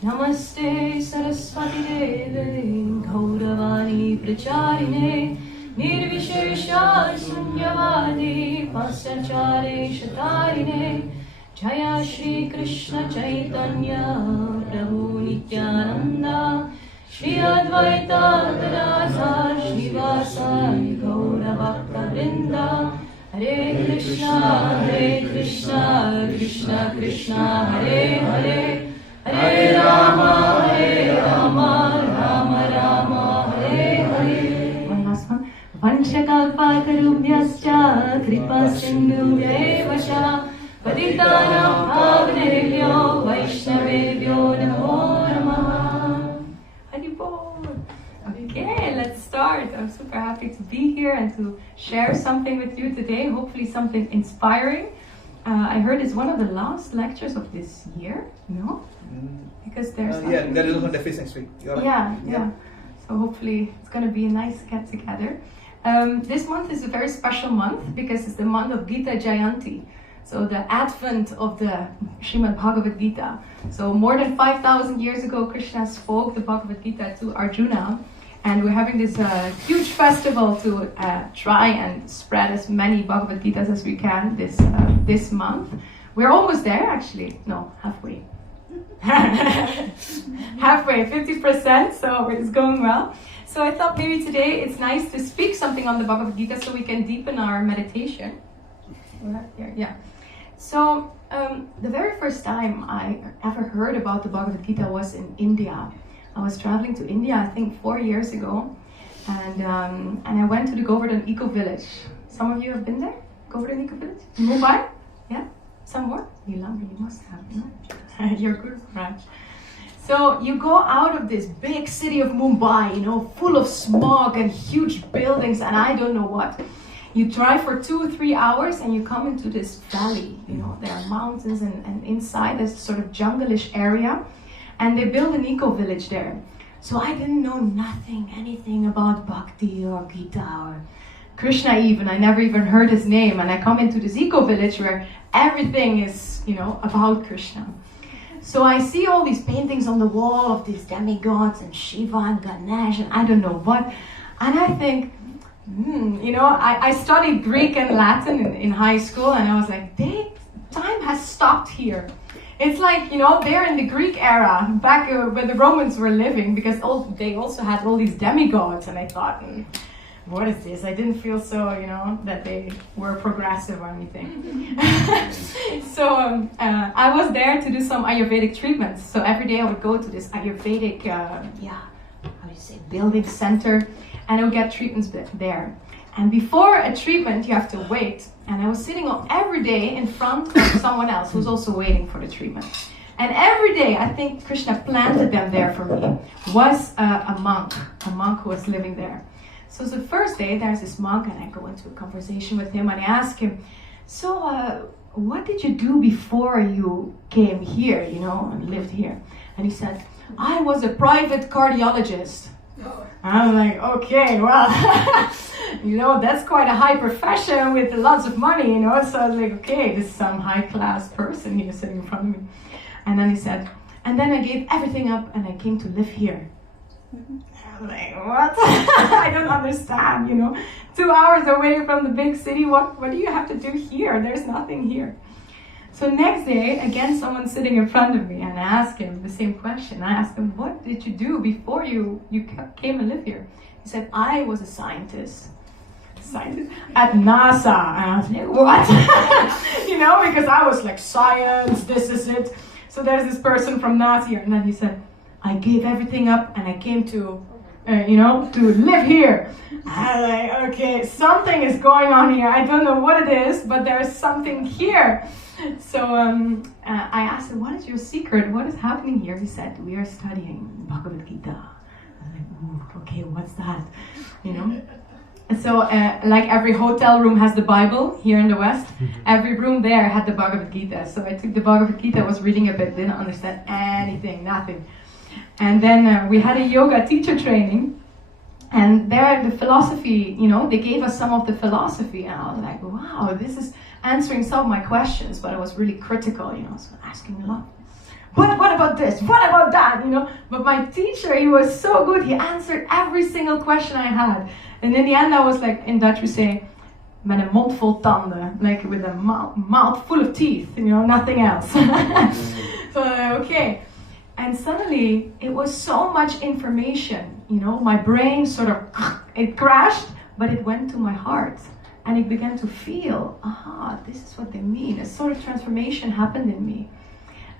Namaste Saraswati Deve Gauravani Pracharine Nirvishesha Sunyavadi Pasyachare Shatarine Jaya Shri Krishna Chaitanya Prabhu Nityananda Shri Advaita Gadadhar Shrivasari Gaura Bhakta Vrinda Hare Krishna Krishna Krishna Hare Hare Hare Rama Rama Rama Hare Hare. One last one. Vanchakalpatarubhyascha kripa sindhubhya cha patitanam pavanebhyo vaishnavebhyo namo namaha. Haribol. Okay, let's start. I'm super happy to be here and to share something with you today. Hopefully something inspiring. I heard it's one of the last lectures of this year, no? Because there's there is on the face next week. Yeah. So hopefully it's going to be a nice get together. This month is a very special month because it's the month of Gita Jayanti. So the advent of the Srimad Bhagavad Gita. So more than 5,000 years ago, Krishna spoke the Bhagavad Gita to Arjuna. And we're having this huge festival to try and spread as many Bhagavad Gitas as we can this month. We're almost there, actually. No, halfway. Halfway, 50%, so it's going well. So I thought maybe today it's nice to speak something on the Bhagavad Gita so we can deepen our meditation. Yeah. So the very first time I ever heard about the Bhagavad Gita was in India. I was traveling to India, I think 4 years ago, and I went to the Govardhan Eco Village. Some of you have been there? Govardhan Eco Village? Mumbai? Yeah? Some more? You must have, no? You're good, Raj. So you go out of this big city of Mumbai, full of smog and huge buildings and I don't know what. You drive for 2 or 3 hours and you come into this valley, there are mountains and inside there's sort of jungle-ish area. And they built an eco-village there. So I didn't know anything about Bhakti or Gita or Krishna even. I never even heard his name. And I come into this eco-village where everything is, about Krishna. So I see all these paintings on the wall of these demigods and Shiva and Ganesh and I don't know what. And I think, I studied Greek and Latin in high school and I was like, time has stopped here. It's like, they're in the Greek era, back where the Romans were living, because they also had all these demigods, and I thought, what is this? I didn't feel so, that they were progressive or anything. So I was there to do some Ayurvedic treatments. So every day I would go to this Ayurvedic, building center, and I would get treatments there. And before a treatment, you have to wait. And I was sitting every day in front of someone else who's also waiting for the treatment. And every day, I think Krishna planted them there for me, was a monk who was living there. So the first day, there's this monk, and I go into a conversation with him, and I ask him, so what did you do before you came here, and lived here? And he said, I was a private cardiologist. I'm like, okay, well, that's quite a high profession with lots of money, So I was like, okay, this is some high-class person here sitting in front of me. And then he said, and then I gave everything up and I came to live here. I'm like, what? I don't understand, 2 hours away from the big city, what do you have to do here? There's nothing here. So next day, again, someone's sitting in front of me and I asked him the same question. I asked him, what did you do before you came and lived here? He said, I was a scientist at NASA. And I was like, what? Because I was like, science, this is it. So there's this person from NASA here. And then he said, I gave everything up and I came to live here. I was like, okay, something is going on here. I don't know what it is, but there's something here. So I asked him, what is your secret? What is happening here? He said, we are studying Bhagavad Gita. I was like, ooh, okay, what's that? So like every hotel room has the Bible here in the West, every room there had the Bhagavad Gita. So I took the Bhagavad Gita, was reading a bit, didn't understand anything, nothing. And then we had a yoga teacher training. And there the philosophy, they gave us some of the philosophy. And I was like, wow, this is answering some of my questions. But I was really critical, so asking a lot. what about this? What about that? You know, but my teacher, he was so good. He answered every single question I had. And in the end, I was like, in Dutch we say, met een mond vol tanden, like with a mouth full of teeth, you know, nothing else. So, okay. And suddenly, it was so much information, you know, my brain sort of, it crashed, but it went to my heart. And it began to feel, this is what they mean. A sort of transformation happened in me.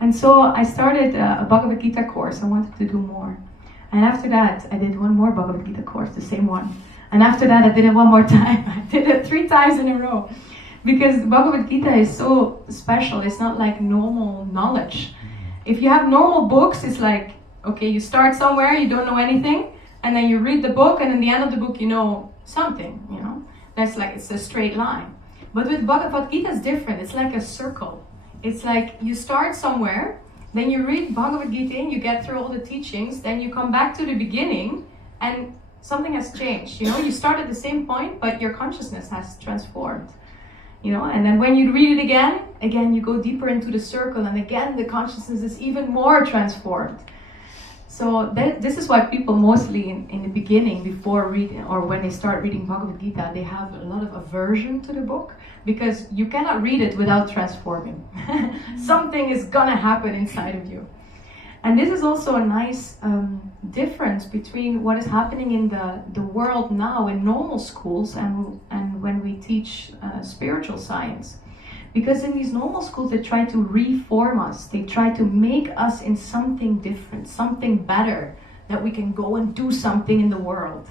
And so I started a Bhagavad Gita course. I wanted to do more. And after that, I did one more Bhagavad Gita course, the same one. And after that, I did it one more time. I did it 3 times in a row. Because Bhagavad Gita is so special. It's not like normal knowledge. If you have normal books, it's like, okay, you start somewhere, you don't know anything, and then you read the book, and in the end of the book, you know something, you know. That's like, it's a straight line. But with Bhagavad Gita, it's different. It's like a circle. It's like you start somewhere, then you read Bhagavad Gita, and you get through all the teachings, then you come back to the beginning, and something has changed. You know, you start at the same point, but your consciousness has transformed. You know, and then when you read it again you go deeper into the circle, and again the consciousness is even more transformed. So this is why people mostly in the beginning, before reading, or when they start reading Bhagavad Gita, they have a lot of aversion to the book, because you cannot read it without transforming. Something is gonna happen inside of you. And this is also a nice difference between what is happening in the world now in normal schools and when we teach spiritual science. Because in these normal schools, they try to reform us. They try to make us in something different, something better, that we can go and do something in the world.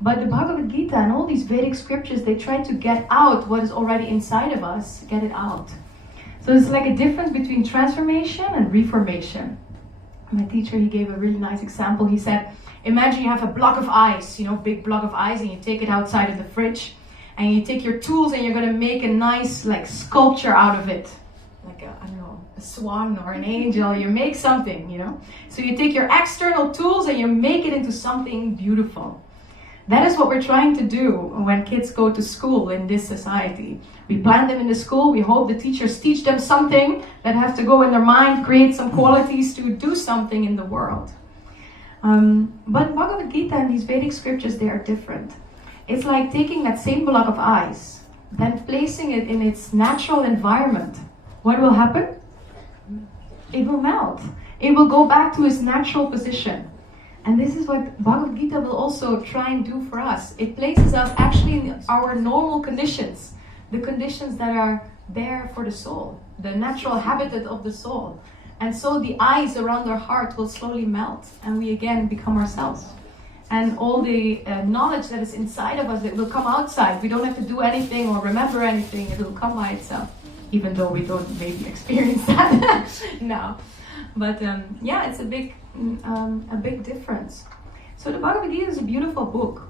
But the Bhagavad Gita and all these Vedic scriptures, they try to get out what is already inside of us, get it out. So it's like a difference between transformation and reformation. My teacher, he gave a really nice example. He said, imagine you have a block of ice, you know, big block of ice, and you take it outside of the fridge, and you take your tools and you're going to make a nice like sculpture out of it. Like a, I don't know, a swan or an angel, you make something, you know. So you take your external tools and you make it into something beautiful. That is what we're trying to do when kids go to school in this society. We plant them in the school, we hope the teachers teach them something that have to go in their mind, create some qualities to do something in the world. But Bhagavad Gita and these Vedic scriptures, they are different. It's like taking that same block of ice, then placing it in its natural environment. What will happen? It will melt. It will go back to its natural position. And this is what Bhagavad Gita will also try and do for us. It places us actually in our normal conditions, the conditions that are there for the soul, the natural habitat of the soul. And so the ice around our heart will slowly melt, and we again become ourselves. And all the knowledge that is inside of us, it will come outside. We don't have to do anything or remember anything. It will come by itself, even though we don't maybe experience that now. But yeah, it's a big difference. So the Bhagavad Gita is a beautiful book.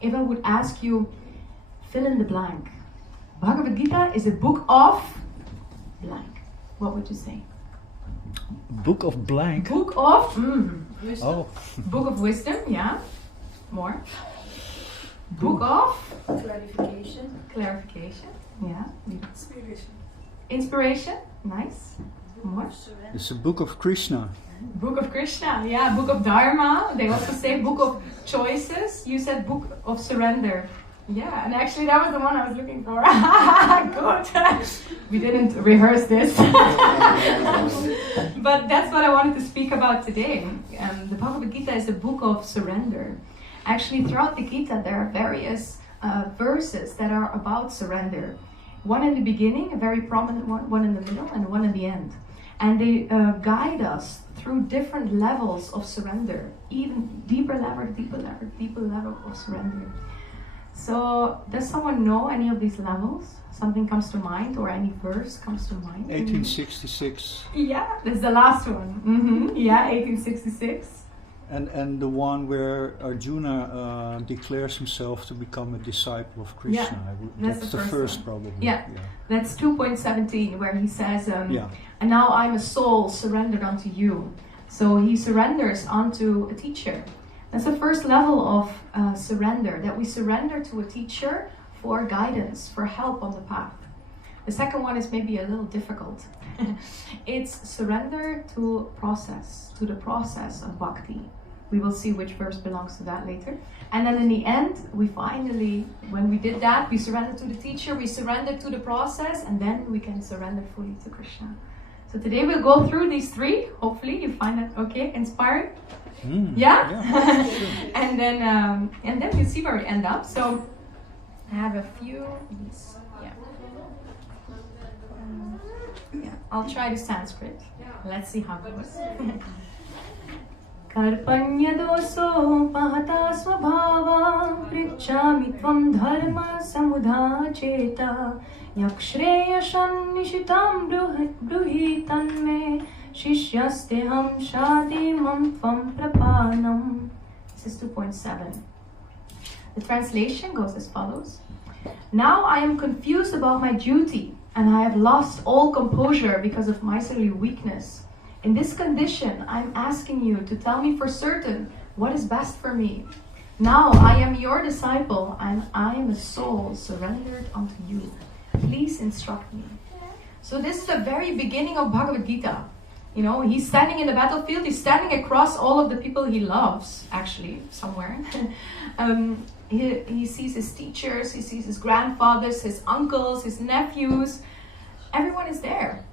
If I would ask you, fill in the blank. Bhagavad Gita is a book of blank. What would you say? Book of blank? Book of wisdom. Oh. Book of wisdom, yeah. More. Book of Clarification. clarification, yeah. Inspiration. Inspiration, nice. More. Surrender. It's a book of Krishna. Book of Krishna, yeah. Book of Dharma. They also say book of choices. You said book of surrender. Yeah, and actually that was the one I was looking for. Good. We didn't rehearse this. But that's what I wanted to speak about today. The Bhagavad Gita is a book of surrender. Actually, throughout the Gita, there are various verses that are about surrender. One in the beginning, a very prominent one in the middle, and one in the end. And they guide us through different levels of surrender, even deeper level of surrender. So, does someone know any of these levels? Something comes to mind, or any verse comes to mind? 1866. Yeah, that's the last one. Yeah, 1866. And the one where Arjuna declares himself to become a disciple of Krishna. Yeah, That's the first one. probably. Yeah, that's 2.17, where he says, Yeah. and now I'm a soul surrendered unto you. So he surrenders unto a teacher. That's the first level of surrender, that we surrender to a teacher for guidance, for help on the path. The second one is maybe a little difficult. It's surrender to the process of bhakti. We will see which verse belongs to that later. And then in the end, we finally, when we did that, we surrendered to the teacher, we surrendered to the process, and then we can surrender fully to Krishna. So today we'll go through these three. Hopefully you find that okay, inspiring. Yeah? Sure. and then you see where we end up. So I have a few. Yeah, I'll try the Sanskrit. Let's see how it goes. Karpanya doso pahata svabhava prichami tvam dharma samudha cheta yakshreyasan nishitam bruhitan me shishyasteham shadimam tvam prapanam. This is 2.7. The translation goes as follows. Now I am confused about my duty, and I have lost all composure because of miserly weakness. In this condition, I am asking you to tell me for certain what is best for me. Now I am your disciple, and I am a soul surrendered unto you. Please instruct me. So this is the very beginning of Bhagavad Gita. You know, he's standing in the battlefield, he's standing across all of the people he loves, actually, somewhere. He sees his teachers, he sees his grandfathers, his uncles, his nephews. Everyone is there.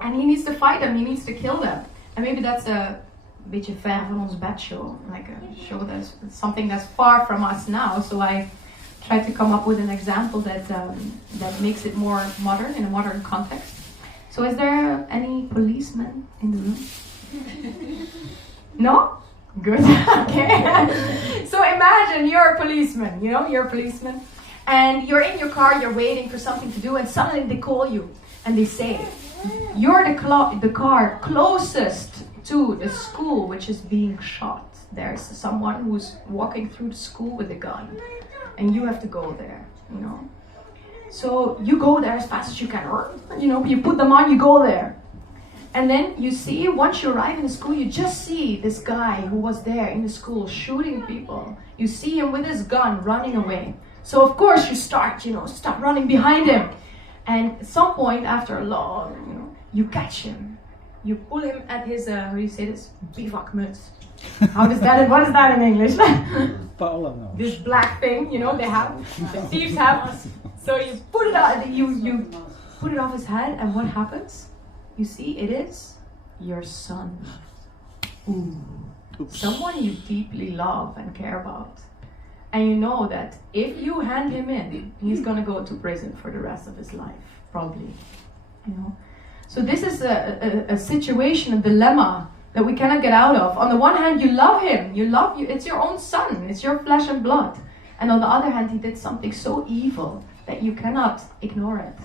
And he needs to fight them, he needs to kill them. And maybe that's a beetje ver van ons bed show, like a show that's something that's far from us now. So I tried to come up with an example that makes it more modern, in a modern context. So is there any policemen in the room? No? Good. Okay. So imagine you're a policeman, you're a policeman. And you're in your car, you're waiting for something to do, and suddenly they call you. And they say, you're the car closest to the school which is being shot. There's someone who's walking through the school with a gun. And you have to go there, So you go there as fast as you can. Or, you put them on, you go there. And then you see, once you arrive in the school, you just see this guy who was there in the school shooting people. You see him with his gun running away. So of course you start running behind him. And at some point, after a long, you catch him. You pull him at his, how do you say this? Bivakmuts. What is that in English? This black thing, they have, the thieves have. So you put it out, you put it off his head, and what happens? You see, it is your son. Ooh. Oops. Someone you deeply love and care about. And you know that if you hand him in, he's going to go to prison for the rest of his life, probably. So this is a situation, a dilemma that we cannot get out of. On the one hand, you love him. It's your own son. It's your flesh and blood. And on the other hand, he did something so evil that you cannot ignore it.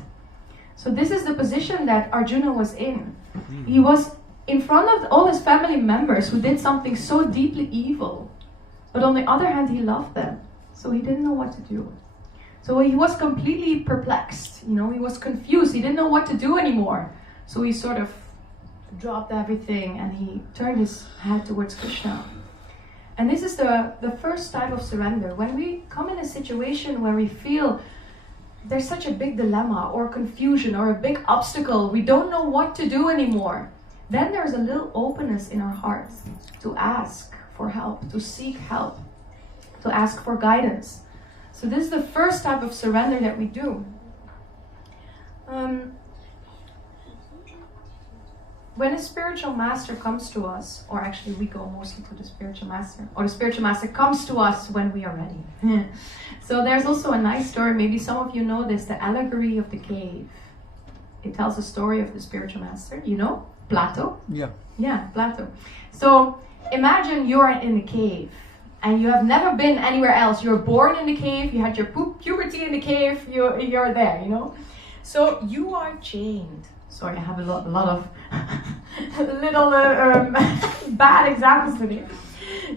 So this is the position that Arjuna was in. He was in front of all his family members who did something so deeply evil. But on the other hand, he loved them. So he didn't know what to do. So he was completely perplexed. He was confused. He didn't know what to do anymore. So he sort of dropped everything and he turned his head towards Krishna. And this is the first type of surrender. When we come in a situation where we feel there's such a big dilemma or confusion or a big obstacle, we don't know what to do anymore, then there's a little openness in our hearts to ask for help, to seek help, to ask for guidance. So this is the first type of surrender that we do. When a spiritual master comes to us, or actually we go mostly to the spiritual master, or the spiritual master comes to us when we are ready. So there's also a nice story, maybe some of you know this, the allegory of the cave. It tells the story of the spiritual master, Plato? Yeah, Plato. So imagine you're in a cave and you have never been anywhere else. You're born in the cave, you had your puberty in the cave, you're there, So you are chained. Sorry, I have a lot of little bad examples today.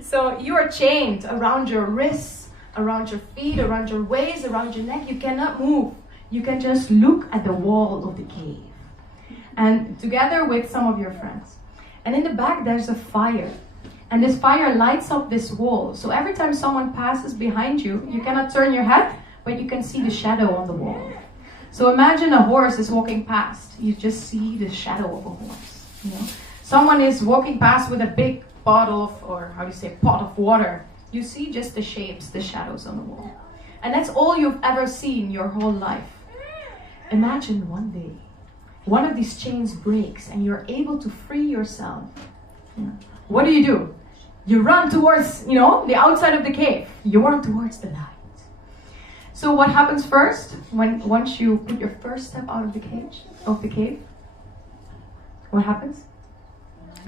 So you are chained around your wrists, around your feet, around your waist, around your neck. You cannot move. You can just look at the wall of the cave. And together with some of your friends. And in the back there's a fire. And this fire lights up this wall. So every time someone passes behind you, you cannot turn your head, but you can see the shadow on the wall. So imagine a horse is walking past. You just see the shadow of a horse. You know, someone is walking past with a big bottle of, or how do you say, pot of water. You see just the shapes, the shadows on the wall. And that's all you've ever seen your whole life. Imagine one day, one of these chains breaks and you're able to free yourself. Yeah. What do? You run towards, the outside of the cave. You run towards the light. So what happens first? Once you put your first step out of the cave, what happens?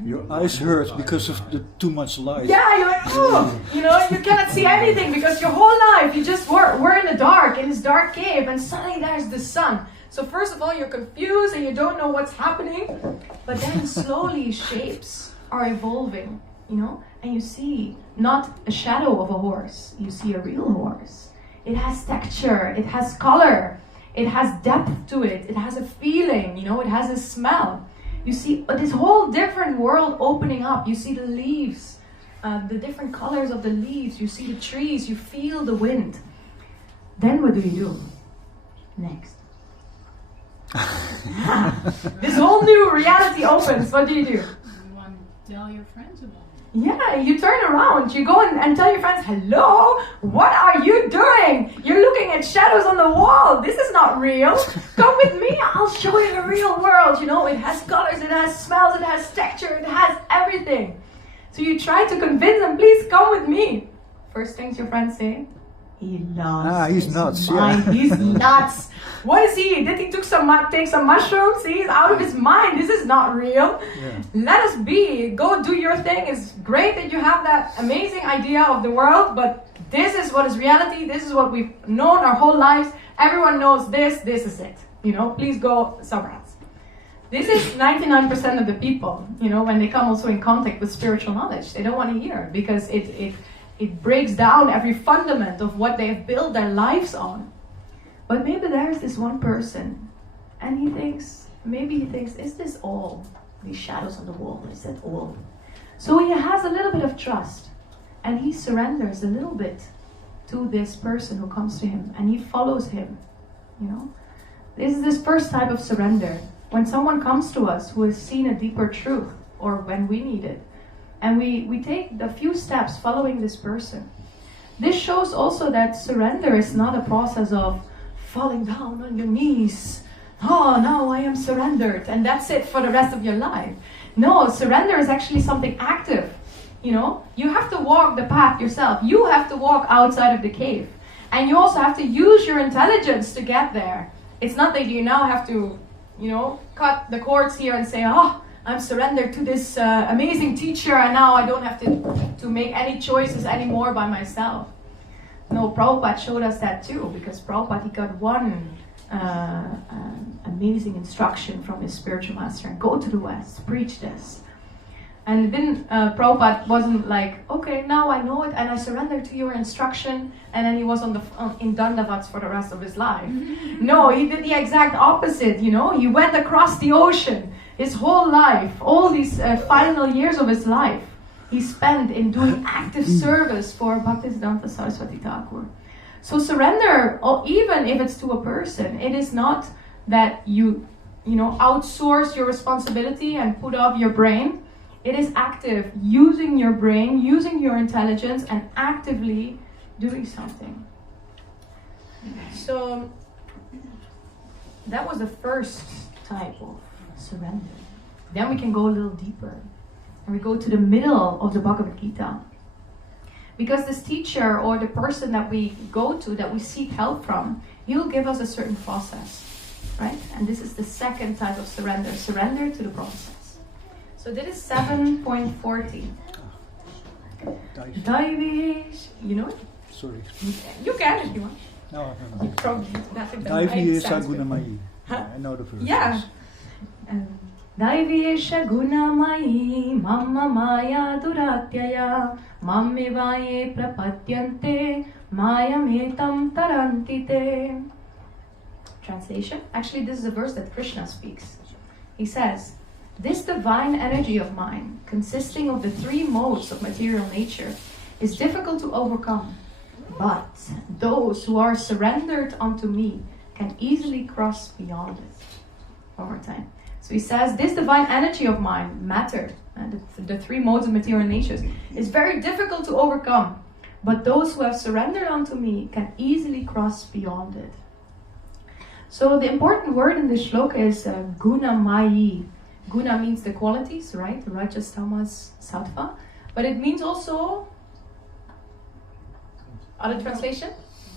Your eyes hurt because of the too much light. Yeah, you're like, oh, you cannot see anything because your whole life you just were in the dark, in this dark cave, and suddenly there's the sun. So first of all, you're confused and you don't know what's happening, but then slowly shapes are evolving, and you see not a shadow of a horse, you see a real horse. It has texture, it has color, it has depth to it, it has a feeling, it has a smell. You see this whole different world opening up. You see the leaves, the different colors of the leaves. You see the trees, you feel the wind. Then what do? Next. This whole new reality opens. What do? You want to tell your friends about it. Yeah, you turn around, you go and tell your friends, hello, what are you doing? You're looking at shadows on the wall. This is not real. Come with me, I'll show you the real world. It has colors, it has smells, it has texture, it has everything. So you try to convince them, please come with me. First things your friends say, he's nuts. Yeah. He's nuts. What is he? Did he take some mushrooms? He's out of his mind. This is not real. Yeah. Let us be. Go do your thing. It's great that you have that amazing idea of the world, but this is what is reality. This is what we've known our whole lives. Everyone knows this. This is it. Please go somewhere else. This is 99% of the people, when they come also in contact with spiritual knowledge. They don't want to hear because it breaks down every fundament of what they have built their lives on. But maybe there's this one person, and he thinks, is this all? These shadows on the wall, is that all? So he has a little bit of trust, and he surrenders a little bit to this person who comes to him, and he follows him. This is this first type of surrender. When someone comes to us who has seen a deeper truth, or when we need it, and we take a few steps following this person. This shows also that surrender is not a process of falling down on your knees. Oh, now I am surrendered, and that's it for the rest of your life. No, surrender is actually something active. You have to walk the path yourself. You have to walk outside of the cave. And you also have to use your intelligence to get there. It's not that you now have to, cut the cords here and say, oh, I'm surrendered to this amazing teacher, and now I don't have to make any choices anymore by myself. No, Prabhupada showed us that too, because Prabhupada, he got one amazing instruction from his spiritual master, go to the West, preach this. And then Prabhupada wasn't like, okay, now I know it, and I surrender to your instruction, and then he was in Dandavats for the rest of his life. No, he did the exact opposite, he went across the ocean. His whole life, all these final years of his life, he spent in doing active service for Bhaktisiddhanta Saraswati Thakur. So surrender, even if it's to a person, it is not that you outsource your responsibility and put off your brain. It is active, using your brain, using your intelligence, and actively doing something. So that was the first type of surrender. Then we can go a little deeper, and we go to the middle of the Bhagavad Gita. Because this teacher or the person that we go to, that we seek help from, he'll give us a certain process, right? And this is the second type of surrender to the process. So this is 7.40. Daivish, you know it? Sorry. You can if you want. No. You probably that's a Daivi Sagunamayi. I know the verse. Yeah. Daivesha gunamayi mamma maya duratyaya mammevaye prapadyante mayametam tarantite. Translation. Actually, this is a verse that Krishna speaks. He says, this divine energy of mine, consisting of the three modes of material nature, is difficult to overcome. But those who are surrendered unto me can easily cross beyond it. One more time. So he says, this divine energy of mine, matter, and the three modes of material natures, is very difficult to overcome. But those who have surrendered unto me can easily cross beyond it. So the important word in this shloka is guna mayi. Guna means the qualities, right? Rajas, tamas, sattva. But it means also, other translation?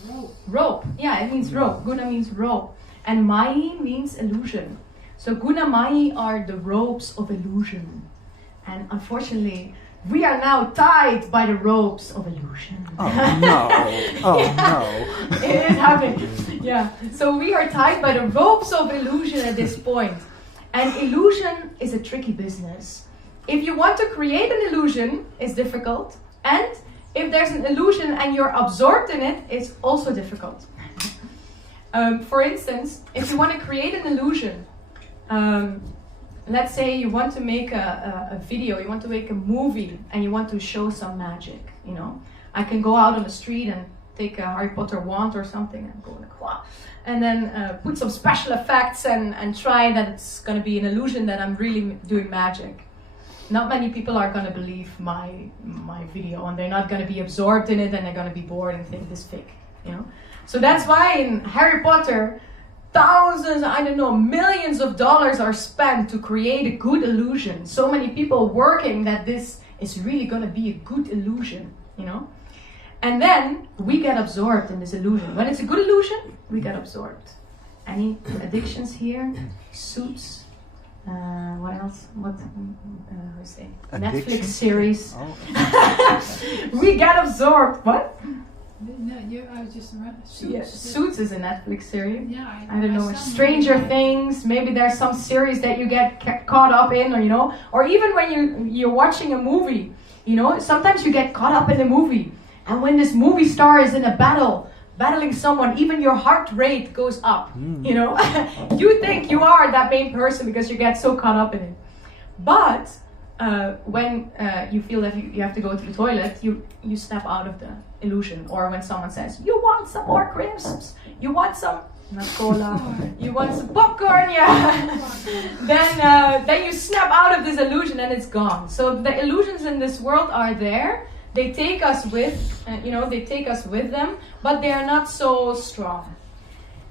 Rope. Rope. Yeah, it means rope. Guna means rope. And mayi means illusion. So guna mayi are the ropes of illusion. And unfortunately, we are now tied by the ropes of illusion. Oh no! Oh no! It is happening. Yeah. So we are tied by the ropes of illusion at this point. And illusion is a tricky business. If you want to create an illusion, it's difficult. And if there's an illusion and you're absorbed in it, it's also difficult. For instance, if you want to create an illusion, let's say you want to make a video, you want to make a movie, and you want to show some magic, you know. I can go out on the street and take a Harry Potter wand or something and go like, wow, and then put some special effects and try that it's going to be an illusion that I'm really doing magic. Not many people are going to believe my video, and they're not going to be absorbed in it, and they're going to be bored and think this fake, you know. So that's why in Harry Potter, thousands, I don't know, millions of dollars are spent to create a good illusion. So many people working that this is really going to be a good illusion, you know. And then we get absorbed in this illusion. When it's a good illusion, we get absorbed. Any addictions here? Suits. What else? What? How say? Netflix series. Oh. We get absorbed. What? No, I was just Suits. Yeah, Suits is a Netflix series. Yeah, I don't know. saw Stranger maybe. Things. Maybe there's some series that you get caught up in, or you know, or even when you're watching a movie, you know, sometimes you get caught up in the movie, and when this movie star is in a battling someone, even your heart rate goes up. You know, you think you are that main person because you get so caught up in it. But when you feel that you have to go to the toilet, you snap out of the illusion. Or when someone says, you want some more crisps, you want some, not cola, you want some popcorn, yeah. then you snap out of this illusion and it's gone. So the illusions in this world are there. They take us with, they take us with them, but they are not so strong.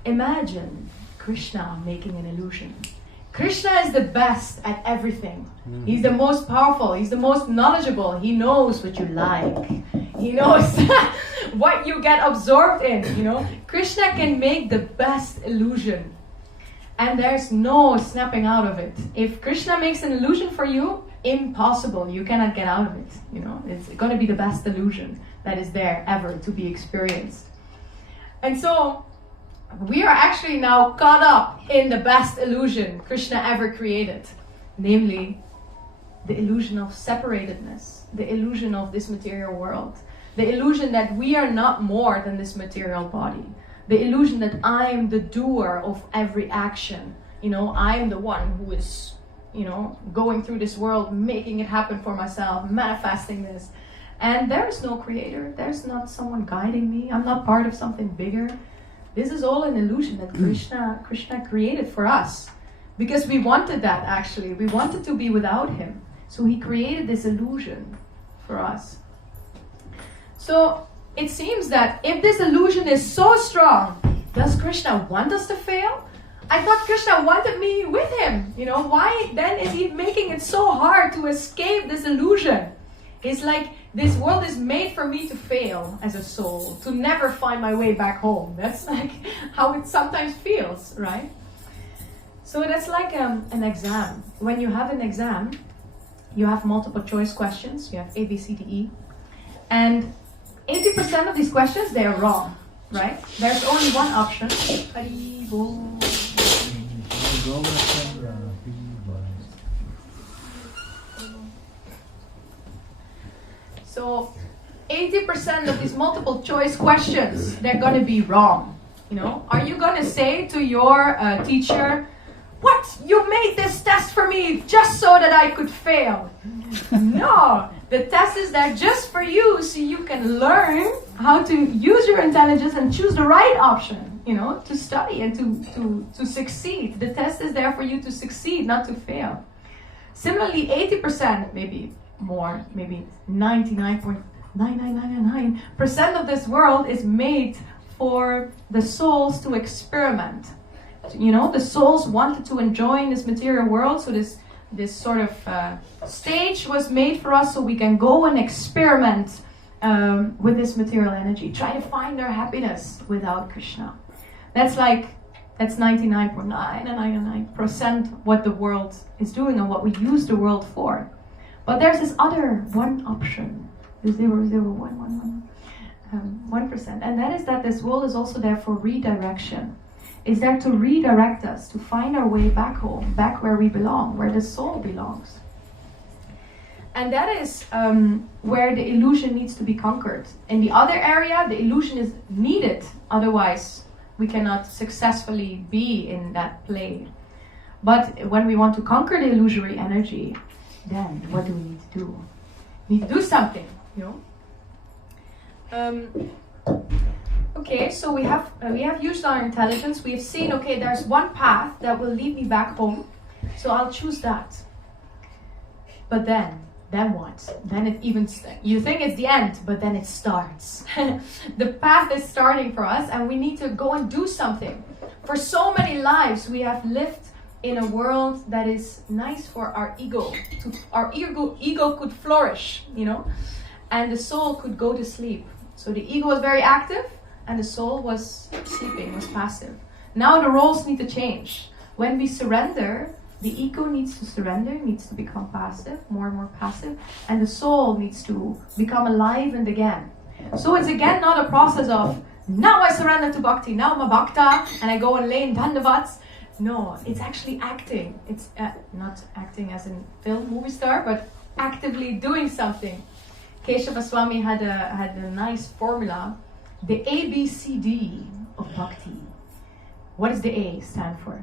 Imagine Krishna making an illusion. Krishna is the best at everything. He's the most powerful. He's the most knowledgeable. He knows what you like. He knows what you get absorbed in, you know. Krishna can make the best illusion. And there's no snapping out of it. If Krishna makes an illusion for you, impossible. You cannot get out of it, you know. It's going to be the best illusion that is there ever to be experienced. And so we are actually now caught up in the best illusion Krishna ever created, namely the illusion of separatedness, the illusion of this material world, the illusion that we are not more than this material body, the illusion that I'm the doer of every action, you know, I'm the one who is, you know, going through this world, making it happen for myself, manifesting this. And there is no creator, there's not someone guiding me, I'm not part of something bigger. This is all an illusion that Krishna created for us. Because we wanted that actually. We wanted to be without him. So he created this illusion for us. So it seems that if this illusion is so strong, does Krishna want us to fail? I thought Krishna wanted me with him. You know, why then is he making it so hard to escape this illusion? It's like this world is made for me to fail as a soul, to never find my way back home. That's like how it sometimes feels, right? So that's like an exam. When you have an exam, you have multiple choice questions. You have A, B, C, D, E. And 80% of these questions, they are wrong, right? There's only one option. So 80% of these multiple choice questions, they're going to be wrong. You know, are you going to say to your teacher, "What? You made this test for me just so that I could fail"? No, the test is there just for you so you can learn how to use your intelligence and choose the right option. to study and to succeed. The test is there for you to succeed, not to fail. Similarly, 80%, maybe more, maybe 99.9999% of this world is made for the souls to experiment. The souls wanted to enjoy in this material world, so this sort of stage was made for us so we can go and experiment with this material energy, try to find their happiness without Krishna. That's 99.999% what the world is doing and what we use the world for. But there's this other one option, the 1%, and that is that this world is also there for redirection. It's there to redirect us, to find our way back home, back where we belong, where the soul belongs. And that is where the illusion needs to be conquered. In the other area, the illusion is needed, otherwise we cannot successfully be in that play. But when we want to conquer the illusory energy, then what do we need to do? We need to do something, Okay, so we have used our intelligence. We have seen, okay, there's one path that will lead me back home, so I'll choose that. But then what? Then it you think it's the end, but then it starts. The path is starting for us, and we need to go and do something. For so many lives, we have lived in a world that is nice for our ego. Our ego could flourish, and the soul could go to sleep. So the ego was very active, and the soul was sleeping, was passive. Now the roles need to change. When we surrender, the ego needs to surrender, needs to become passive, more and more passive, and the soul needs to become alive and again. So it's again not a process of, now I surrender to bhakti, now I'm a bhakta, and I go and lay in dandavats. No, it's actually acting. It's not acting as in film, movie star, but actively doing something. Keshava Swami had a nice formula, the ABCD of bhakti. What does the A stand for?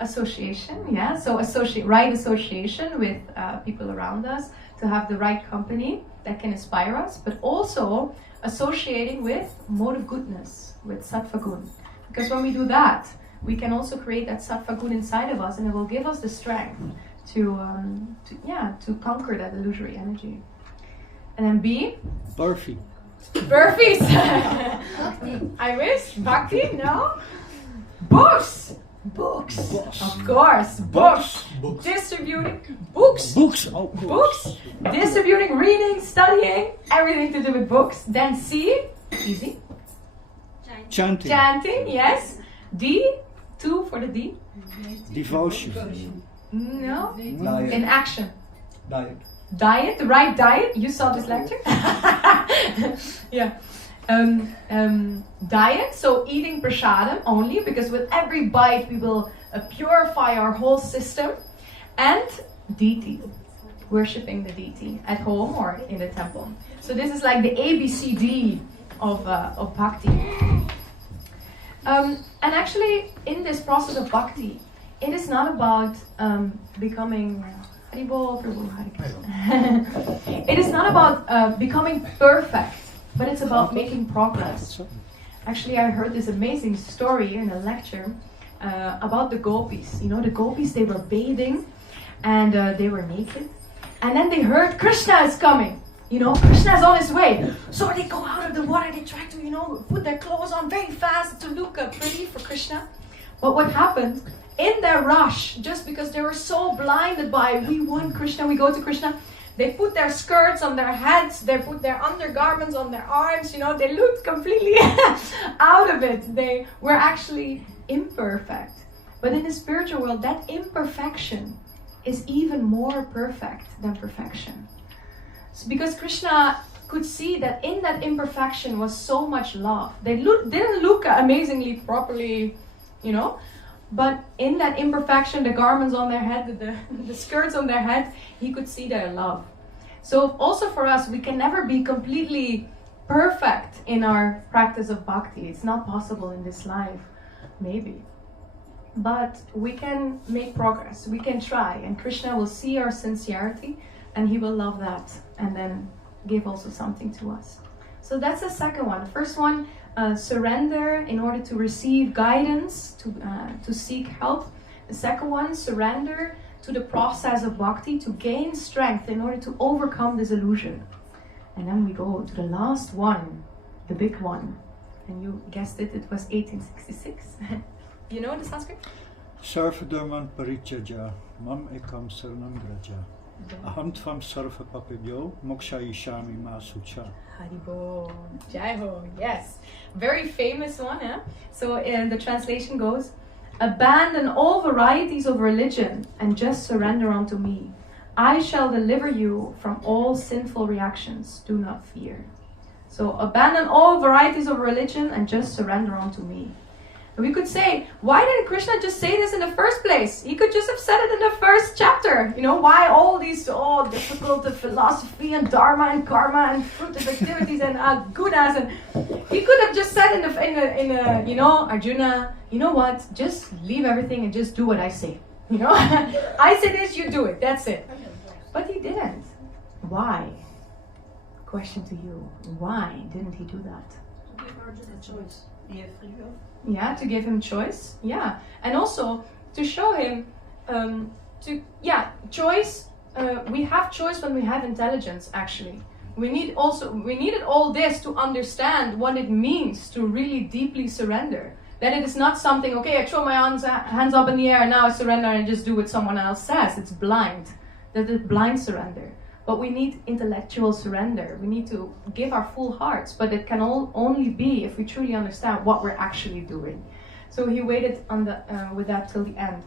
Association, yeah. So right association with people around us, to have the right company that can inspire us, but also associating with mode of goodness, with sattva gun. Because when we do that, we can also create that sattva gun inside of us, and it will give us the strength to conquer that illusory energy. And then B? Burfi. Burfies! I wish. Bhakti? No? Books! Books! Of course! Books! Distributing books! Books! Oh, Books! Distributing, reading, studying, everything to do with books. Then C? Easy. Chanting. Chanting, yes. D? 2 for the D. Devotion. No. Diet. In action. Diet. Diet, the right diet. You saw this lecture? Yeah. Diet, so eating prasadam only, because with every bite we will purify our whole system. And deity, worshipping the deity at home or in the temple. So this is like the ABCD of bhakti. And actually, in this process of bhakti, it is not about becoming it is not about becoming perfect, but it's about making progress. Actually, I heard this amazing story in a lecture about the gopis. The gopis, they were bathing and they were naked. And then they heard Krishna is coming. Krishna is on his way. So they go out of the water, they try to, put their clothes on very fast to look pretty for Krishna. But what happened? In their rush, just because they were so blinded by, we want Krishna, we go to Krishna, they put their skirts on their heads, they put their undergarments on their arms, they looked completely out of it. They were actually imperfect. But in the spiritual world, that imperfection is even more perfect than perfection. So because Krishna could see that in that imperfection was so much love. They didn't look amazingly properly, but in that imperfection, the garments on their head, the skirts on their head, he could see their love. So also for us, we can never be completely perfect in our practice of bhakti. It's not possible in this life, maybe. But we can make progress, we can try, and Krishna will see our sincerity, and he will love that, and then give also something to us. So that's the second one. The first one, surrender in order to receive guidance, to seek help. The second one, surrender to the process of bhakti, to gain strength in order to overcome this illusion. And then we go to the last one, the big one. And you guessed it, it was 1866. You know the Sanskrit? Sarva dharman parityaja, mam ekam saranam vraja. Aham tvam sarva papibhyo, mokshayishami ma sucha. Haribo, Jai Ho, yes. Very famous one, eh? So the translation goes, abandon all varieties of religion and just surrender unto me. I shall deliver you from all sinful reactions. Do not fear. So abandon all varieties of religion and just surrender unto me. And we could say, why didn't Krishna just say this in the first place? He could just have said it in the first chapter. You know, why all these difficult philosophy and dharma and karma and fruitive activities and gunas? And he could have just said in the you know, Arjuna, you know what? Just leave everything and just do what I say. You know, I say this, you do it. That's it. But he didn't. Why? Question to you. Why didn't he do that? Give Arjuna a choice. He had free will. Yeah, to give him choice. Yeah, and also to show him choice. We have choice when we have intelligence. Actually, we needed all this to understand what it means to really deeply surrender. That it is not something. Okay, I throw my hands up in the air and now I surrender and just do what someone else says. It's blind. That is blind surrender. But we need intellectual surrender. We need to give our full hearts, but it can only be if we truly understand what we're actually doing. So he waited on with that till the end.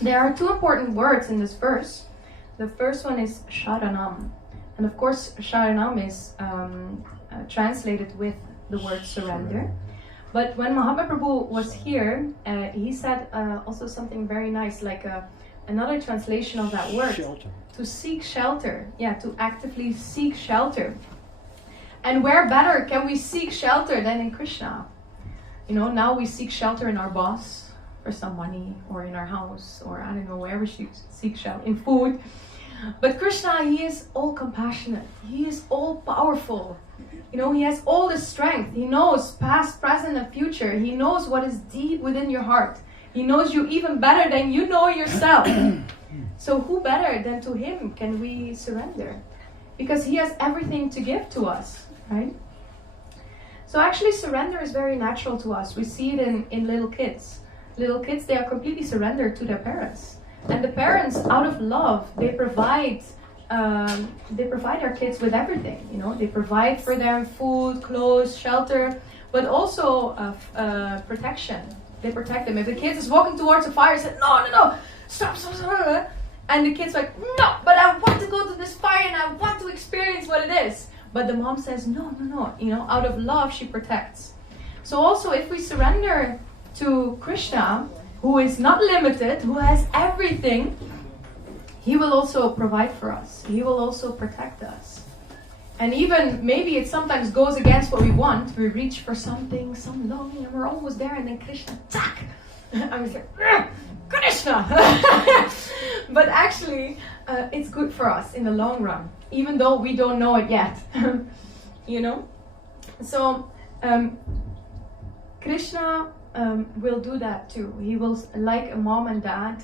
There are two important words in this verse. The first one is sharanam. And of course, sharanam is translated with the word surrender. But when Mahaprabhu was here, he said also something very nice, like another translation of that word. Shelter. To seek shelter, to actively seek shelter. And where better can we seek shelter than in Krishna? You know, now we seek shelter in our boss for some money, or in our house, or I don't know, wherever we seek shelter, in food. But Krishna, he is all compassionate. He is all powerful. You know, he has all the strength. He knows past, present, and future. He knows what is deep within your heart. He knows you even better than you know yourself. So who better than to him can we surrender? Because he has everything to give to us, right? So actually surrender is very natural to us. We see it in little kids. Little kids, they are completely surrendered to their parents. And the parents, out of love, they provide our kids with everything. You know, they provide for them food, clothes, shelter, but also protection. They protect them. If the kid is walking towards a fire, say, no, stop. And the kid's like, no, but I want to go to this fire and I want to experience what it is. But the mom says, no. You know, out of love, she protects. So also, if we surrender to Krishna, who is not limited, who has everything, he will also provide for us. He will also protect us. And even maybe it sometimes goes against what we want. We reach for something, some longing, and we're almost there, and then Krishna, tack! I was like, Krishna! But actually, it's good for us in the long run, even though we don't know it yet. You know? So, Krishna will do that too. He will, like a mom and dad,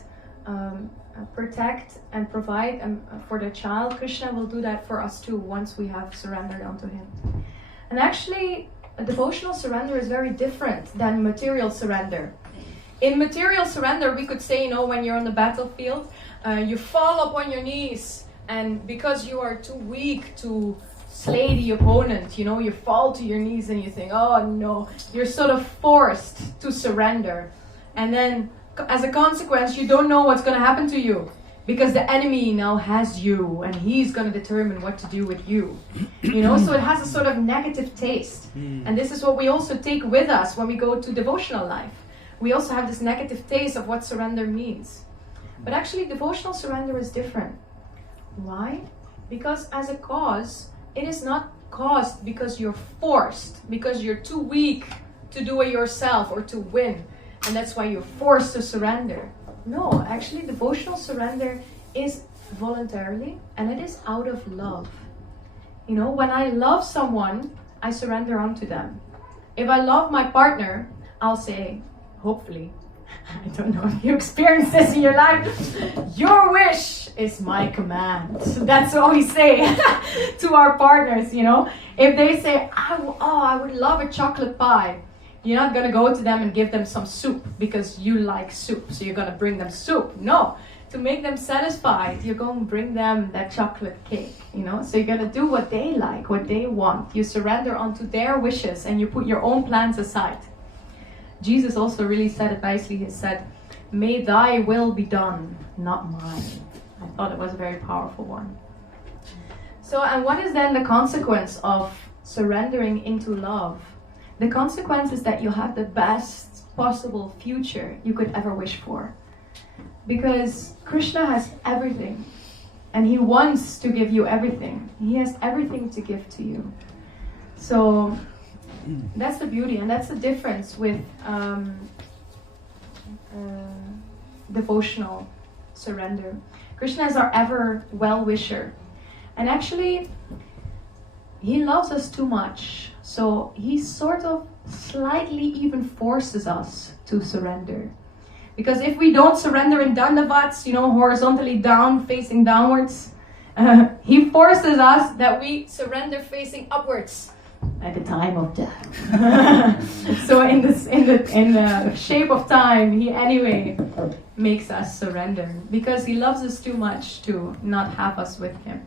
protect and provide for the child. Krishna will do that for us too once we have surrendered unto him. And actually, a devotional surrender is very different than material surrender. In material surrender, we could say, you know, when you're on the battlefield, you fall upon your knees, and because you are too weak to slay the opponent, you know, you fall to your knees and you think, oh no, you're sort of forced to surrender. And then, as a consequence, you don't know what's going to happen to you, because the enemy now has you, and he's going to determine what to do with you. You know, so it has a sort of negative taste. And this is what we also take with us when we go to devotional life. We also have this negative taste of what surrender means. But actually, devotional surrender is different. Why? Because as a cause, it is not caused because you're forced, because you're too weak to do it yourself or to win. And that's why you're forced to surrender. No, actually, devotional surrender is voluntarily, and it is out of love. You know, when I love someone, I surrender unto them. If I love my partner, I'll say, hopefully, I don't know if you experience this in your life, your wish is my command. So that's what we say to our partners, you know. If they say, I would love a chocolate pie, you're not going to go to them and give them some soup because you like soup. So you're going to bring them soup. No. To make them satisfied, you're going to bring them that chocolate cake, you know. So you're going to do what they like, what they want. You surrender unto their wishes and you put your own plans aside. Jesus also really said it nicely. He said, may thy will be done, not mine. I thought it was a very powerful one. So, and what is then the consequence of surrendering into love? The consequence is that you'll have the best possible future you could ever wish for. Because Krishna has everything. And he wants to give you everything. He has everything to give to you. So that's the beauty, and that's the difference with devotional surrender. Krishna is our ever well-wisher. And actually, he loves us too much. So he sort of slightly even forces us to surrender. Because if we don't surrender in dandavats, you know, horizontally down, facing downwards, he forces us that we surrender facing upwards at the time of death. So in the shape of time, he anyway makes us surrender because he loves us too much to not have us with him.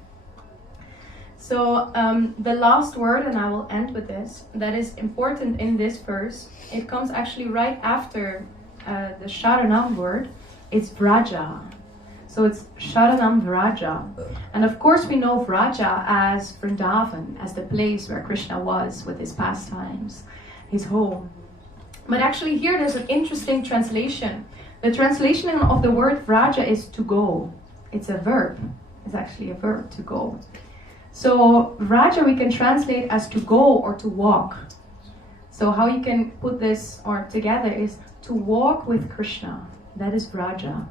So the last word, and I will end with this, that is important in this verse. It comes actually right after the Sharanam word. It's Vraja. So it's Sharanam Vraja. And of course we know Vraja as Vrindavan, as the place where Krishna was with his pastimes, his home. But actually here there's an interesting translation. The translation of the word Vraja is to go. It's a verb. It's actually a verb, to go. So Vraja we can translate as to go or to walk. So how you can put this or together is to walk with Krishna. That is Vraja.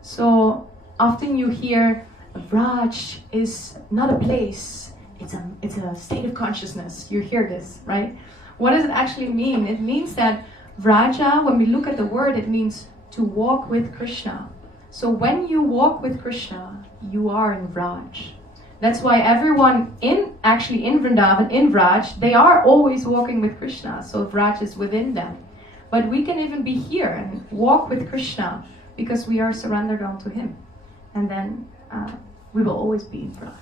So often you hear Vraj is not a place, it's a state of consciousness. You hear this, right? What does it actually mean? It means that Vraja, when we look at the word, it means to walk with Krishna. So when you walk with Krishna, you are in Vraj. That's why everyone in Vrindavan, in Vraj, they are always walking with Krishna. So Vraj is within them. But we can even be here and walk with Krishna because we are surrendered unto him. And then we will always be in Vraj.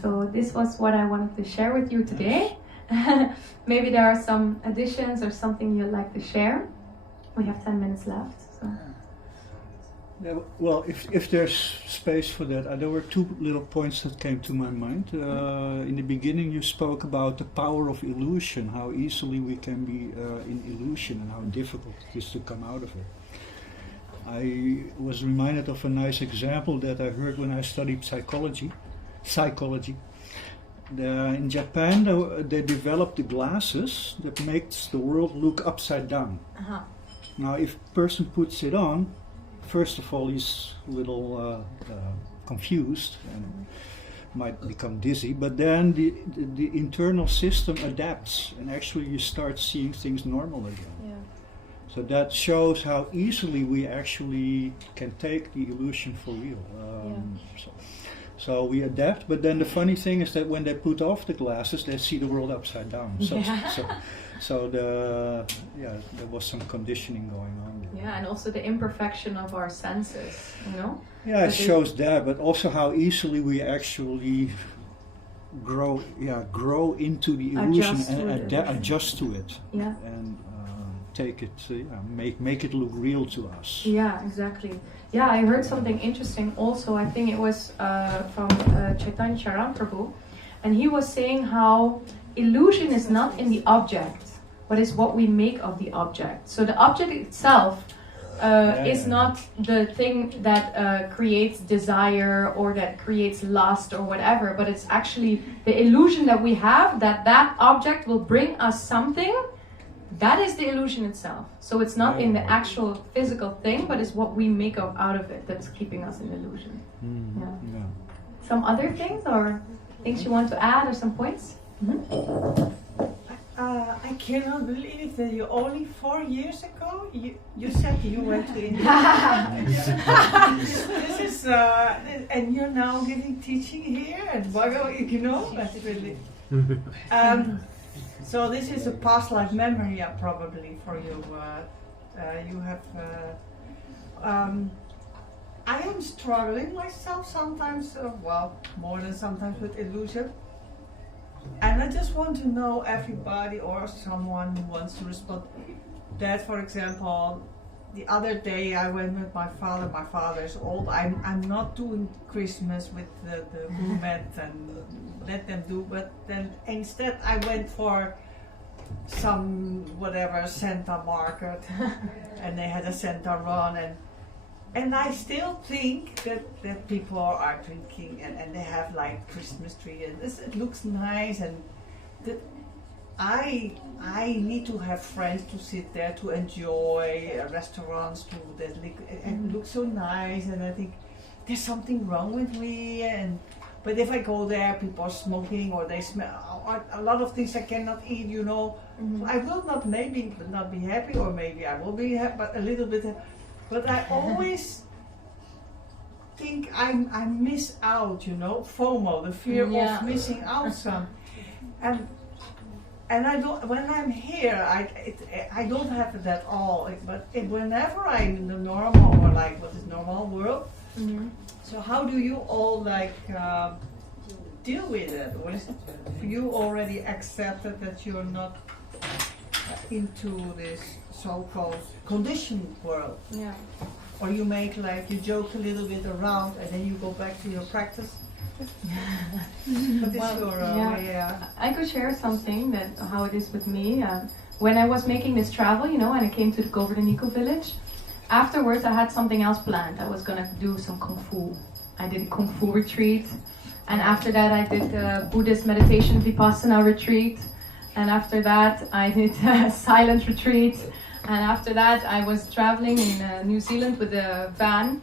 So this was what I wanted to share with you today. Maybe there are some additions or something you'd like to share. We have 10 minutes left. So. Yeah, well, if there's space for that, there were two little points that came to my mind. In the beginning you spoke about the power of illusion, how easily we can be in illusion and how difficult it is to come out of it. I was reminded of a nice example that I heard when I studied psychology. In Japan they developed the glasses that makes the world look upside down. Uh-huh. Now if a person puts it on, first of all, he's a little confused and might become dizzy, but then the internal system adapts and actually you start seeing things normal again. Yeah. So that shows how easily we actually can take the illusion for real. So we adapt, but then the funny thing is that when they put off the glasses, they see the world upside down. So there was some conditioning going on there. Yeah, and also the imperfection of our senses, you know? Yeah, it shows that, but also how easily we actually grow into the illusion and adjust to it. Yeah. And take it, make it look real to us. Yeah, exactly. Yeah, I heard something interesting also. I think it was from Chaitanya Charaprabhu, and he was saying how illusion is not in the object, but is what we make of the object. So the object itself is not the thing that creates desire or that creates lust or whatever, but it's actually the illusion that we have that object will bring us something. That is the illusion itself. So it's not in the actual physical thing, but it's what we make out of it that's keeping us in illusion. Yeah. Some other things or things you want to add or some points? I cannot believe that you only 4 years ago you said you went to India. This is and you're now getting teaching here and that's really. So this is a past life memory, probably for you. You have. I am struggling myself sometimes. More than sometimes with illusion. And I just want to know everybody or someone who wants to respond. That, for example, the other day I went with my father. My father is old. I'm not doing Christmas with the gourmet and let them do. But then instead I went for some Santa market, and they had a Santa run and I still think that people are drinking and they have like Christmas tree and it looks nice and I need to have friends to sit there to enjoy restaurants and it looks so nice and I think there's something wrong with me but if I go there people are smoking or they smell a lot of things I cannot eat I will not be happy or maybe I will be happy but a little bit. But I always think I miss out, FOMO, the fear of missing out some. And I don't. When I'm here, I don't have it at all. But whenever I'm in the normal or like what is normal world. Mm-hmm. So how do you all deal with it? Or is it you already accepted that you're not into this so-called conditioned world? Yeah. Or you you joke a little bit around and then you go back to your practice? What is your way? I could share something how it is with me. When I was making this travel, and I came to the Governanico village, afterwards I had something else planned. I was gonna do some Kung Fu. I did a Kung Fu retreat, and after that I did a Buddhist meditation Vipassana retreat. And after that, I did a silent retreat. And after that, I was traveling in New Zealand with a van.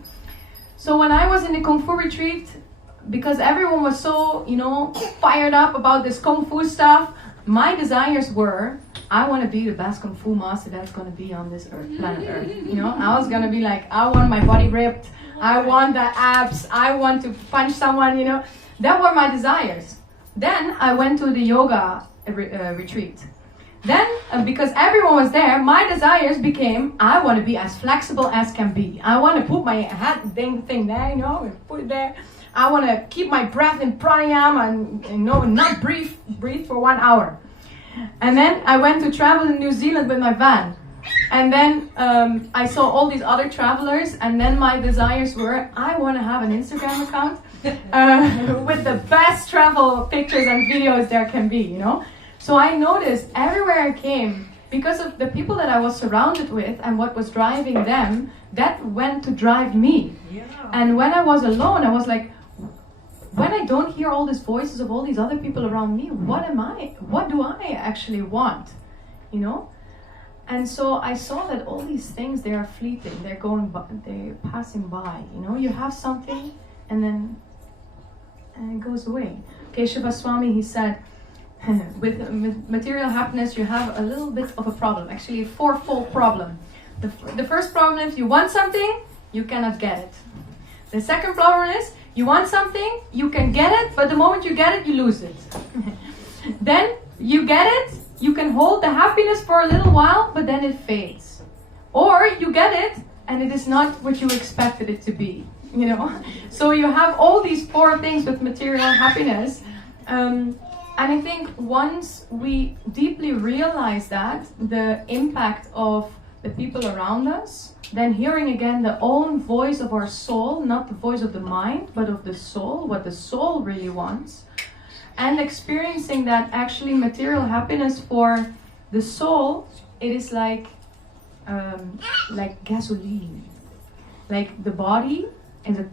So when I was in the Kung Fu retreat, because everyone was so, fired up about this Kung Fu stuff, my desires were, I want to be the best Kung Fu master that's going to be on this planet Earth. I was going to be like, I want my body ripped. I want the abs. I want to punch someone, That were my desires. Then I went to the yoga retreat. Then, because everyone was there, my desires became, I want to be as flexible as can be. I want to put my thing there, and put it there. I want to keep my breath in pranayama and not breathe for 1 hour. And then I went to travel in New Zealand with my van. And then I saw all these other travelers, and then my desires were, I want to have an Instagram account with the best travel pictures and videos there can be, So I noticed everywhere I came, because of the people that I was surrounded with and what was driving them, that went to drive me. Yeah. And when I was alone, I was like, when I don't hear all these voices of all these other people around me, what do I actually want? And so I saw that all these things, they are fleeting, they're passing by. You have something and then it goes away. Keshava Swami, he said, with material happiness, you have a little bit of a problem, actually a fourfold problem. The first problem is you want something, you cannot get it. The second problem is you want something, you can get it, but the moment you get it, you lose it. Then you get it, you can hold the happiness for a little while, but then it fades. Or you get it, and it is not what you expected it to be. So you have all these four things with material happiness. And I think once we deeply realize that, the impact of the people around us, then hearing again the own voice of our soul, not the voice of the mind, but of the soul, what the soul really wants, and experiencing that actually material happiness for the soul, it is like gasoline. Like the body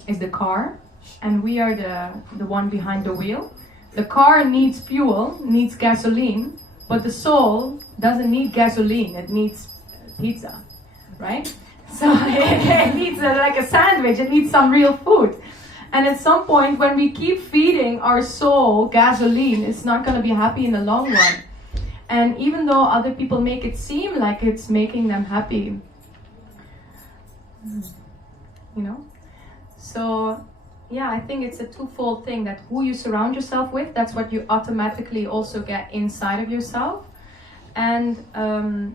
is the car, and we are the one behind the wheel. The car needs fuel, needs gasoline, but the soul doesn't need gasoline, it needs pizza, right? So it needs like a sandwich, it needs some real food. And at some point, when we keep feeding our soul gasoline, it's not going to be happy in the long run. And even though other people make it seem like it's making them happy, you know? So, yeah, I think it's a twofold thing, that who you surround yourself with, that's what you automatically also get inside of yourself. And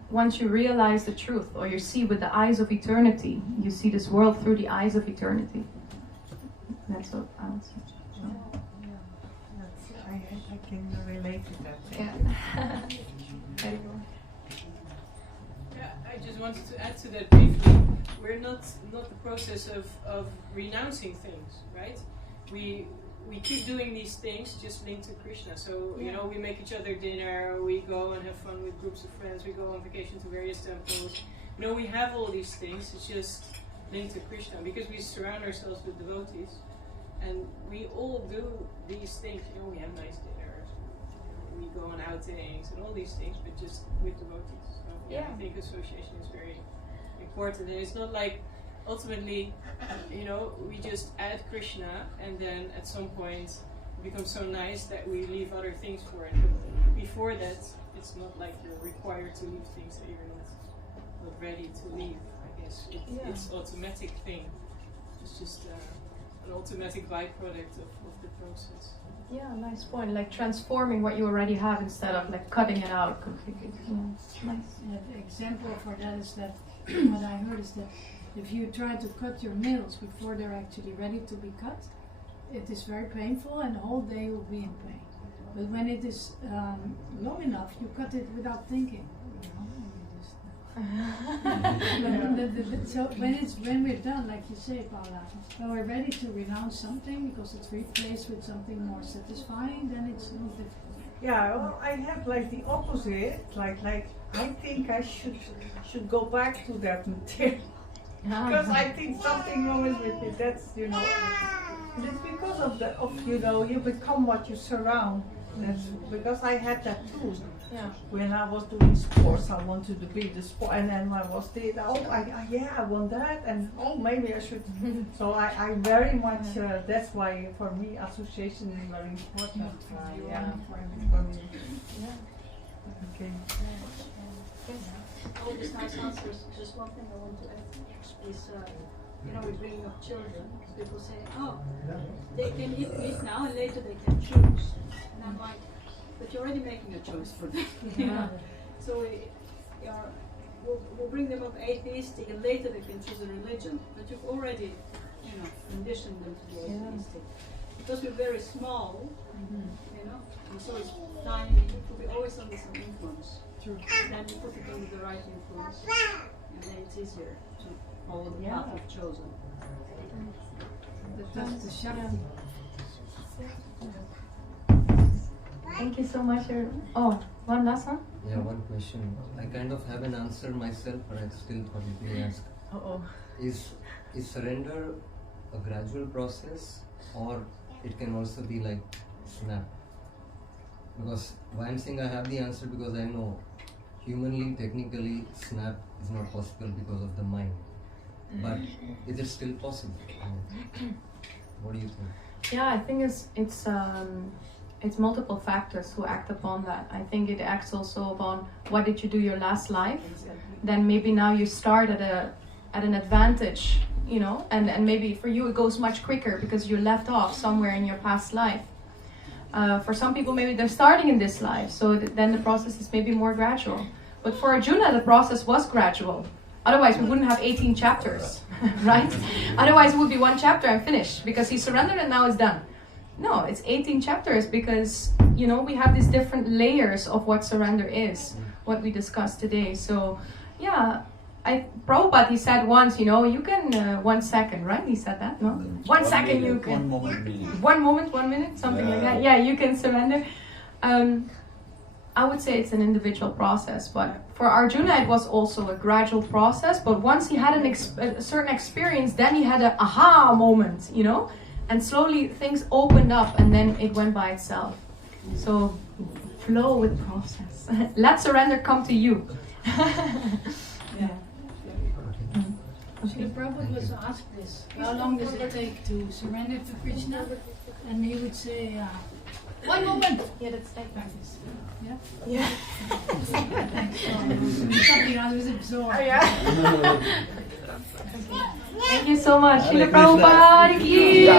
once you realize the truth, or you see with the eyes of eternity, you see this world through the eyes of eternity. That's what I would say. I can relate to that. Yeah. There you go. Yeah, I just wanted to add to that briefly. We're not the process of renouncing things, right? We keep doing these things just linked to Krishna. So, you know, we make each other dinner, we go and have fun with groups of friends, we go on vacation to various temples. You know, we have all these things, it's just linked to Krishna because we surround ourselves with devotees. And we all do these things, you know, we have nice dinners, we go on outings and all these things, but just with devotees. So, yeah, I think association is very important. And it's not like, ultimately, you know, we just add Krishna and then at some point it becomes so nice that we leave other things for it. But before that, it's not like you're required to leave things that you're not ready to leave, I guess. It's automatic thing. It's just an automatic byproduct of the process. Yeah, nice point. Like transforming what you already have instead of like cutting it out completely. Yeah, nice. The example for that is that what I heard is that if you try to cut your nails before they're actually ready to be cut, it is very painful and the whole day you'll be in pain. But when it is long enough, you cut it without thinking. You know, so when we're done, like you say, Paula, when we're ready to renounce something because it's replaced with something more satisfying, then it's no different. Yeah, well, I have like the opposite. Like I think I should go back to that material because I think something wrong is with it. That's, you know, it's because of you know, you become what you surround. That's because I had that too. Yeah. When I was doing sports, I wanted to be the sport, and then I was there. I want that, and maybe I should. So I very much. That's why for me association is very important. For me. Yeah. Okay. All these nice answers. Just one thing I want to add is, you know, we're bringing up children. People say, oh, they can eat now and later they can choose. And I'm like, but you're already making a choice for them. You know? So we'll bring them up atheistic and later they can choose a religion. But you've already, you know, conditioned them to be atheistic. Because we're very small, you know, and so it's tiny, it will be always under some influence. True. Then you put it under the right influence, and then it's easier to follow the path you've chosen. That's the Shakti. Thank you so much. Oh, one last one? Yeah, one question. I kind of have an answer myself, but I still thought it may ask. Is surrender a gradual process, or it can also be like snap? Because why I'm saying I have the answer because I know humanly, technically, snap is not possible because of the mind. But is it still possible? What do you think? Yeah, I think it's multiple factors who act upon that. I think it acts also upon what did you do your last life. Then maybe now you start at an advantage, you know, and maybe for you it goes much quicker because you left off somewhere in your past life. For some people maybe they're starting in this life, so then the process is maybe more gradual. But for Arjuna the process was gradual. Otherwise we wouldn't have 18 chapters, right? Otherwise it would be one chapter and finished because he surrendered and now it's done. No, it's 18 chapters because, you know, we have these different layers of what surrender is, what we discussed today. So, yeah, Prabhupada, he said once, you know, you can, 1 second, right? He said that, no? 1 second you can. 1 moment. 1 moment, 1 minute, something like that. Yeah, you can surrender. I would say it's an individual process, but for Arjuna it was also a gradual process. But once he had a certain experience, then he had an aha moment, you know? And slowly things opened up and then it went by itself. So flow with process. Let surrender come to you. Yeah. The Prabhupada was asked this. How long does it take to surrender to Krishna? And he would say, 1 moment. Yeah, that's like Like this. Yeah? Yeah. Something I was absorbed. Thank you so much. Hare Srila Krishna. Prabhupada ki jai.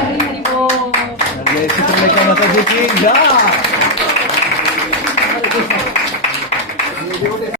Hari Bol. Jai Citralekha dasi ki jai.